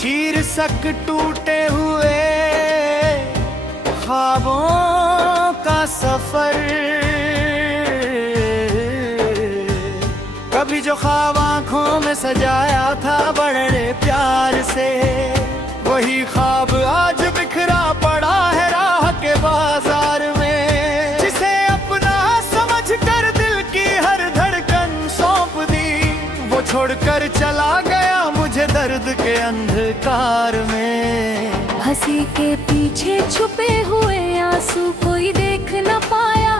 शीर्षक टूटे हुए ख्वाबों का सफर। कभी जो ख्वाब आंखों में सजाया था बड़े प्यार से, वही ख्वाब आज बिखरा पड़ा है राह के बाजार में। जिसे अपना समझकर दिल की हर धड़कन सौंप दी, वो छोड़कर चला गया मुझे दर्द के अंधकार में। हंसी के पीछे छुपे हुए आंसू कोई देख न पाया,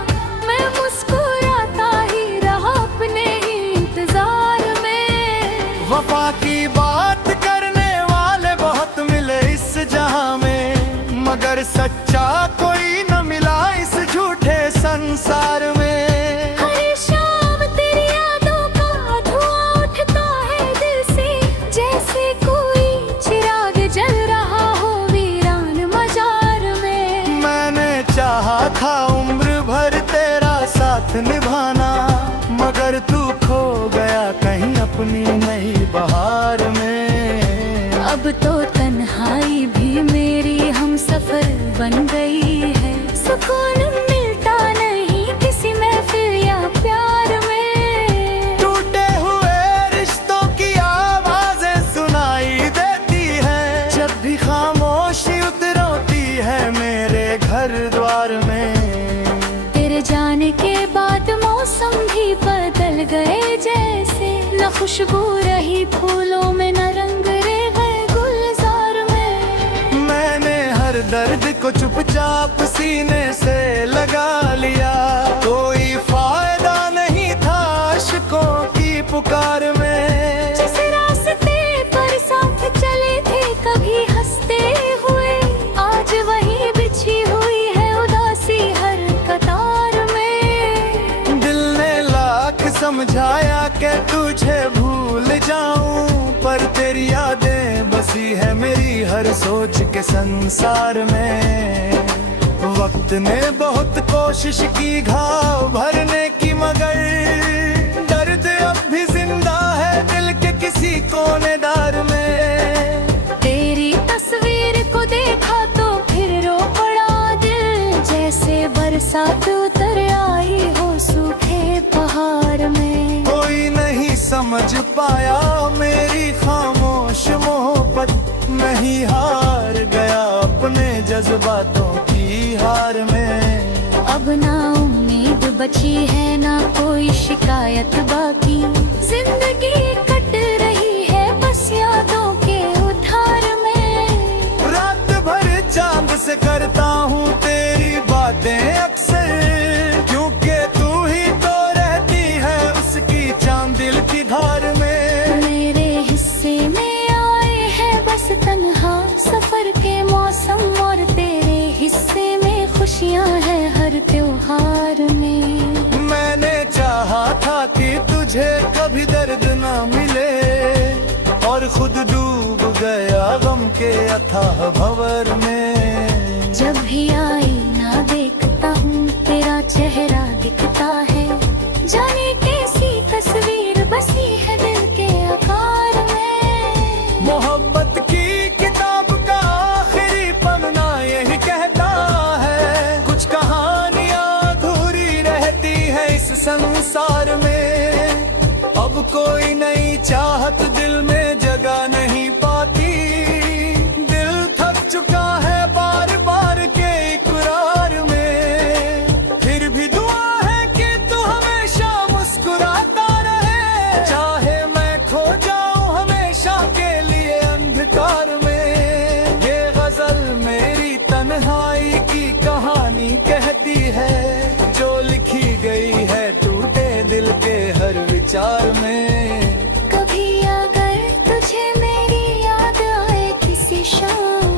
मैं मुस्कुराता ही रहा अपने ही इंतजार में। वफा की बात करने वाले बहुत मिले इस जहां में, मगर सच्चा कोई न मिला इस झूठे संसार में। हर शाम तेरी यादों का धुआं उठता है दिल से, जैसे कोई चिराग जल रहा हो वीरान मजार में। मैंने चाहा था उम्र भर तेरा साथ निभाना, मगर तू खो गया कहीं अपनी नई बहार में। अब तो तन्हाई भी मेरी हम सफर बन गई है, सुकून मिलता नहीं किसी महफिल या प्यार में। टूटे हुए रिश्तों की आवाजें सुनाई देती है, जब भी खामोशी उतरती है मेरे घर द्वार में। तेरे जाने के बाद मौसम भी बदल गए जैसे, न खुशबू रही फूलों में न रंग रह गए गुलजार में। मैंने हर दर्द को चुपचाप सीने से लगा लिया, कोई फायदा नहीं था अश्कों की पुकार में। जिस रास्ते पर साथ चले थे कभी हंसते हुए, आज वही बिछी हुई है उदासी हर कतार में। दिल ने लाख समझाया कि तुझे भूल जाऊं, पर तेरी यादें बसी है मेरी हर सोच के संसार में। वक्त ने बहुत कोशिश की घाव भरने की, मगर दर्द अब भी जिंदा है दिल के किसी कोनेदार में। तेरी तस्वीर को देखा तो फिर रो पड़ा दिल, जैसे बरसात उतर आई हो सूखे पहाड़ में। कोई नहीं समझ पाया मेरी खामोश मोहब्बत, मैं ही हार गया अपने जज्बातों की हार में। अब ना उम्मीद बची है ना कोई शिकायत बाकी, जिंदगी कट रही है बस यादों के उधार में। रात भर चांद से करता हूँ तेरी बातें अक्सर, क्योंकि तू ही तो रहती है उसकी चांद दिल की धार में। मेरे हिस्से में आए हैं बस तन्हा सफर के मौसम, और तेरे हिस्से में खुशियाँ हैं हर त्योहार में। मैंने चाहा था कि तुझे कभी दर्द ना मिले, और खुद डूब गया गम के अथाह भंवर में। जब भी आईना देखता हूँ तेरा चेहरा दिखता है, जाने कैसी तस्वीर बसी है दिल के आकार में। मोहब्बत की किताब का आखिरी पन्ना यही कहता है, कुछ कहानियां अधूरी रहती है इस संसार में। अब कोई नई चाहत दिल में जगह नहीं पाती, दिल थक चुका है बार बार के इकरार में। फिर भी दुआ है कि तू हमेशा मुस्कुराता रहे, चाहे मैं खो जाऊं हमेशा के लिए अंधकार में। ये गजल मेरी तन्हाई की कहानी कहती है, जो लिखी गई है टूटे दिल के हर विचार में। कभी अगर तुझे मेरी याद आए किसी शाम,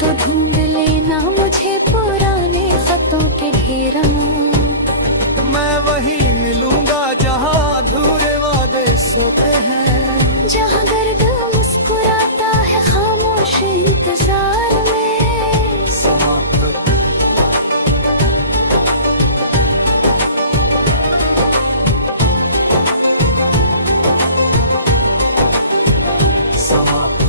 तो ढूंढ लेना मुझे पुराने खतों के ढेर में। मैं वहीं मिलूंगा जहां अधूरे वादे सोते हैं, जहाँ दर्द मुस्कुराता है खामोश इंतजार में। समाप्त। समाप्त।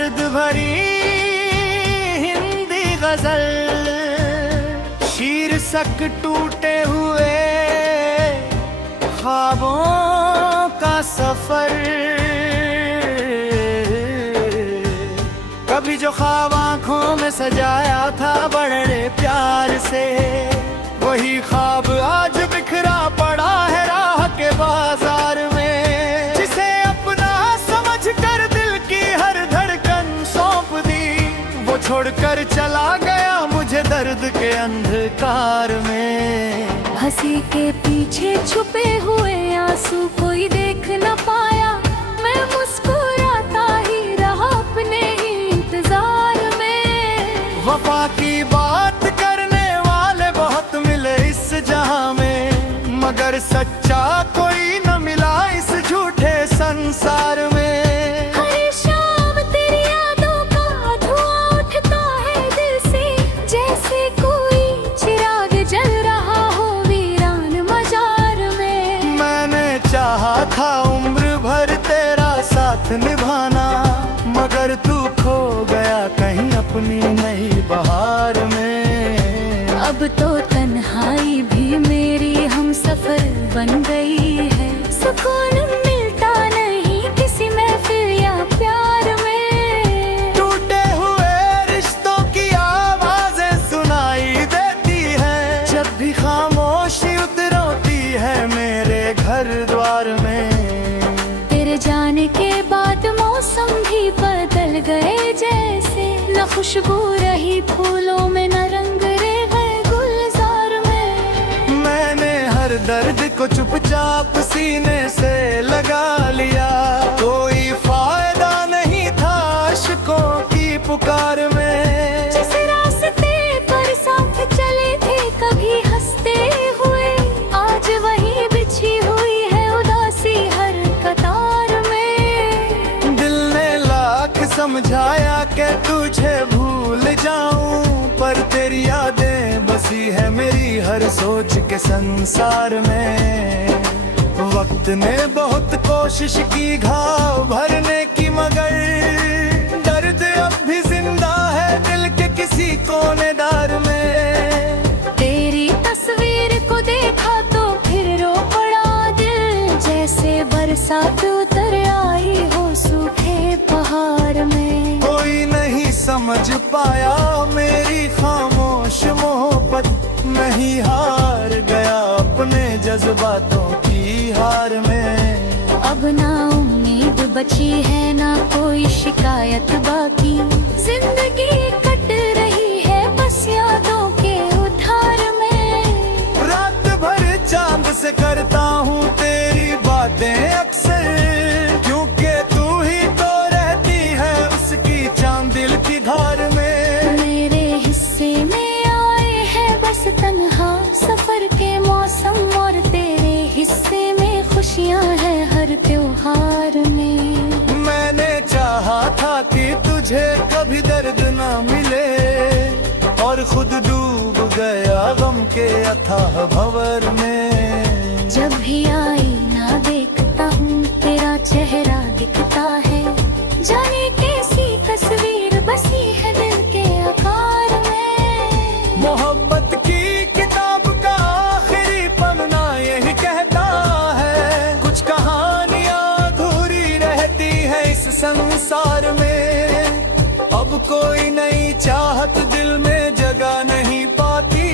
दर्द भरी हिंदी गजल, शीर्षक टूटे हुए ख्वाबों का सफर। कभी जो ख्वाब आंखों में सजाया था बड़े प्यार से, वही ख्वाब आज बिखरा पड़ा है राह के बाजार में। जिसे अपना समझकर दिल की हर धड़कन सौंप दी, वो छोड़कर चला गया मुझे दर्द के अंधकार में। हंसी के पीछे छुपे हुए आंसू कोई देख न पाया, मैं मुस्कुराता ही रहा अपने ही इंतजार में। वफा की बात करने वाले बहुत मिले इस जहां में, मगर सच्चा कोई न मिला इस झूठे संसार में। हर शाम तेरी यादों का धुआं उठता है दिल से, जैसे कोई चिराग जल रहा हो वीरान मजार में। मैंने चाहा था उम्र भर तेरा साथ निभाना, मगर तू खो गया कहीं अपनी नई बहार में। अब तो तन्हाई भी मेरी हम सफर बन गई है, सुकून मिलता नहीं किसी महफिल या प्यार में। टूटे हुए रिश्तों की आवाजें सुनाई देती है, जब भी खामोशी उतरती है मेरे घर द्वार में। तेरे जाने के बाद मौसम भी बदल गए जैसे, न खुशबू रही फूलों में न रंग रह गए गुलजार में। मैंने हर दर्द को चुपचाप सीने से लगा लिया, कोई फायदा नहीं था अश्कों की पुकार में। जिस रास्ते पर साथ चले थे कभी हंसते हुए, आज वही बिछी हुई है उदासी हर कतार में। दिल ने लाख समझाया कि तुझे भूल जाऊं, पर तेरी यादें बसी है मेरी हर सोच के संसार में। वक्त ने बहुत कोशिश की घाव भरने की, मगर दर्द अब भी जिंदा है दिल के किसी कोनेदार में। तेरी तस्वीर को देखा तो फिर रो पड़ा दिल, जैसे बरसात उतर आई हो सूखे पहाड़ में। कोई नहीं समझ पाया मेरी खामोश मोहब्बत, नहीं हार गया अपने जज्बातों की हार में। अब ना उम्मीद बची है ना कोई शिकायत बाकी, जिंदगी कट रही है बस यादों के उधार में। रात भर चांद से करता हूँ तेरी बातें अक्सर, क्योंकि तू ही तो रहती है उसकी चांद दिल की धार में। मेरे हिस्से में आए हैं बस तन्हा सफर के मौसम, और तेरे हिस्से में खुशियाँ हैं हर त्योहार में। मैंने चाहा था कि तुझे कभी दर्द ना मिले, और खुद डूब गया गम के अथाह भंवर में। जब भी आईना देखता हूँ तेरा चेहरा दिखता है, जाने कैसी तस्वीर बसी है दिल के आकार में। मोहब्बत की किताब का आखिरी पन्ना यही कहता है, कुछ कहानियां अधूरी रहती है इस संसार में। अब कोई नई चाहत दिल में जगह नहीं पाती,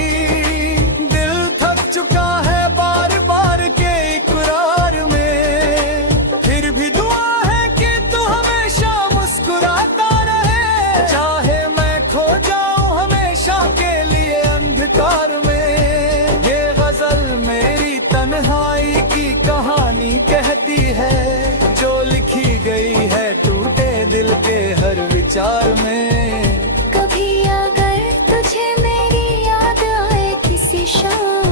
दिल थक चुका है बार बार के इकरार में। फिर भी दुआ है कि तू हमेशा मुस्कुराता रहे, चाहे मैं खो जाऊं हमेशा के लिए अंधकार में। ये गजल मेरी तन्हाई की कहानी कहती है, जो लिखी गई है टूटे दिल के हर विचार में। कभी अगर तुझे मेरी याद आए किसी शाम,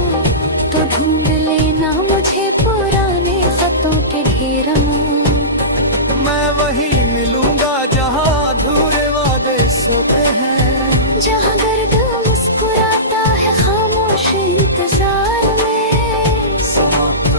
तो ढूंढ लेना मुझे पुराने खतों के ढेर में। मैं वहीं मिलूंगा जहां अधूरे वादे सोते हैं, जहाँ दर्द मुस्कुराता है खामोश इंतजार में। समाप्त।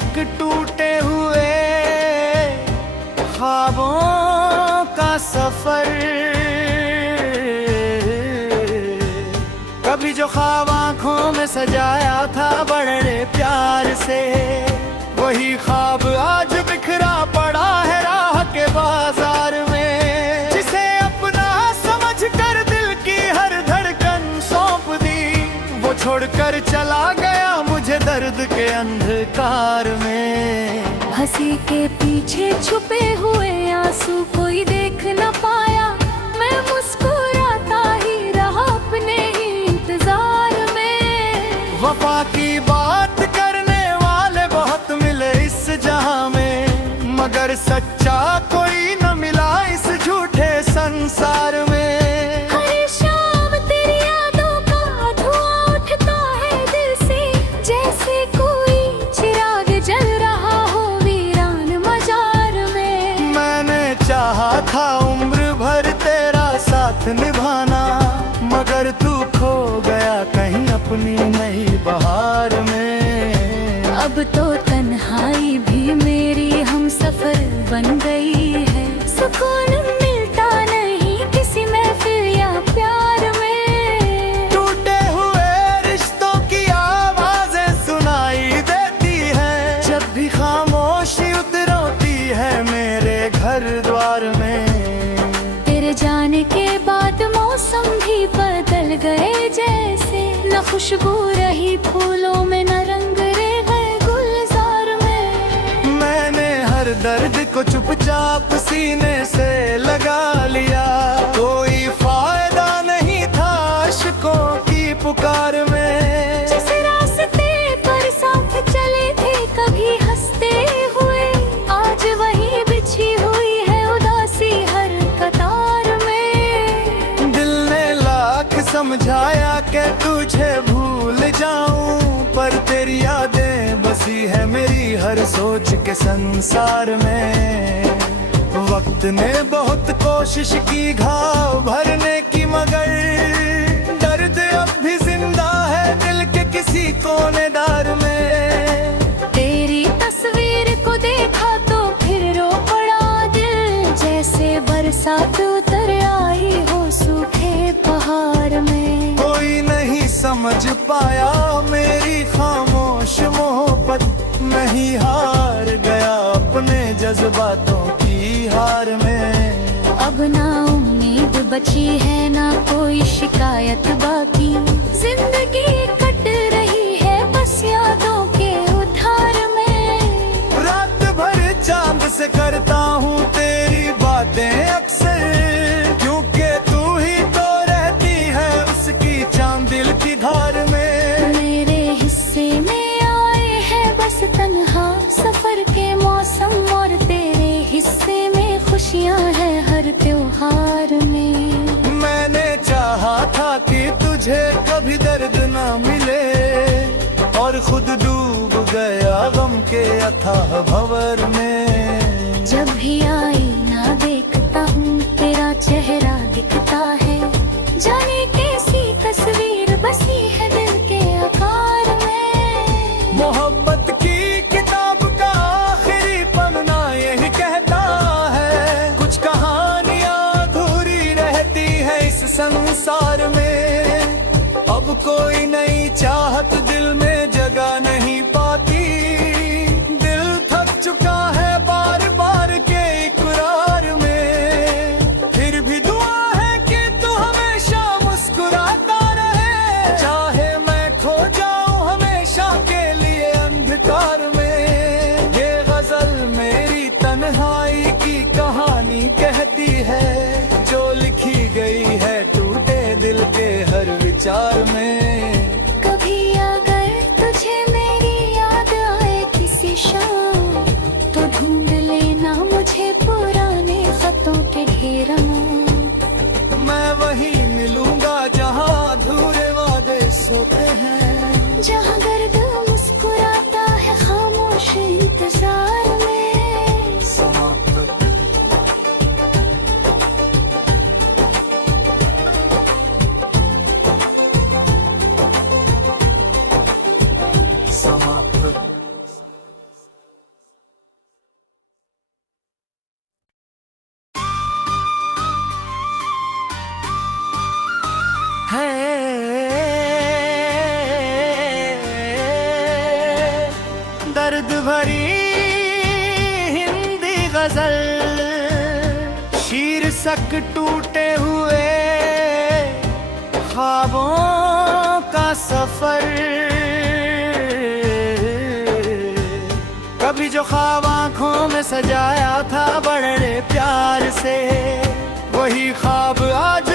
तक टूटे हुए ख्वाबों का सफर। कभी जो ख्वाब आंखों में सजाया था बड़े प्यार से, वही ख्वाब आज बिखरा पड़ा है राह के बाजार में। जिसे अपना समझकर दिल की हर धड़कन सौंप दी, वो छोड़कर चला गया मुझे दर्द के अंधकार में। हंसी के पीछे छुपे हुए आंसू कोई देख न पाया, मैं मुस्कुराता ही रहा अपने ही इंतजार में। वफा की बात करने वाले बहुत मिले इस जहां में, मगर सच्चा कोई न मिला इस झूठे संसार में। हर शाम तेरी यादों का धुआं उठता है दिल से, जैसे कोई चिराग जल रहा हो वीरान मजार में। मैंने चाहा था उम्र भर तेरा साथ निभाना, मगर तू खो गया कहीं अपनी नई बहार में। अब तो तन्हाई भी मेरी हम सफर बन गई है, सुकून मिलता नहीं किसी महफिल या प्यार में। टूटे हुए रिश्तों की आवाजें सुनाई देती है, जब भी खामोशी उतरती है मेरे घर द्वार में। तेरे जाने के बाद मौसम भी बदल गए जैसे, न खुशबू रही फूलों में न रंग रह गए गुलजार में। मैंने हर दर्द को चुपचाप सीने से लगा लिया, कोई फायदा नहीं था अश्कों की पुकार में। जिस रास्ते पर साथ चले थे कभी हंसते हुए, आज वही बिछी हुई है उदासी हर कतार में। दिल ने लाख समझाया कि तुझे भूल जाऊं, पर तेरी यादें बसी है मेरी हर सोच के संसार में। वक्त ने बहुत कोशिश की घाव भरने की, मगर दर्द अब भी जिंदा है दिल के किसी कोनेदार में। तेरी तस्वीर को देखा तो फिर रो पड़ा दिल, जैसे बरसात उतर आई हो सूखे पहाड़ में। कोई नहीं समझ पाया मेरी खामोश मोहब्बत, मैं ही हार गया अपने जज्बातों की हार में। अब ना उम्मीद बची है ना कोई शिकायत बाकी, जिंदगी कट रही है बस यादों के उधार में। रात भर चांद से करता हूँ तेरी बातें अक्सर, क्योंकि तू ही तो रहती है उसकी चांद दिल की धार में। मेरे हिस्से में आए हैं बस तन्हा सफर के मौसम, और तेरे हिस्से में खुशियाँ हैं हर त्योहार में। मैंने चाहा था कि तुझे कभी दर्द ना मिले, और खुद डूब गया गम के अथाह भंवर में। जब भी आईना देखता हूँ तेरा चेहरा दिखता है, जाने कैसी तस्वीर बसी है दिल के आकार में। मोहब्बत की किताब का आखिरी पन्ना यही कहता है, कुछ कहानियां अधूरी रहती है इस संसार में। अब कोई नई चाहत दिल में जगह नहीं पाती, दिल थक चुका है बार बार के इकरार में। फिर भी दुआ है कि तू हमेशा मुस्कुराता रहे, चाहे मैं खो जाऊं हमेशा के लिए अंधकार में। ये गजल मेरी तन्हाई की कहानी कहती है, जो लिखी गई है टूटे दिल के हर विचार में। कभी अगर तुझे मेरी याद आए किसी शाम, तो ढूंढ लेना मुझे पुराने खतों के ढेर में। मैं वहीं मिलूंगा जहां अधूरे वादे सोते हैं, जहाँ दर्द मुस्कुराता है खामोश इंतजार में। समाप्त। समाप्त। दर्द भरी हिंदी गजल, शीर्षक टूटे हुए ख्वाबों का सफर। कभी जो ख्वाब आंखों में सजाया था बड़े प्यार से, वही ख्वाब आज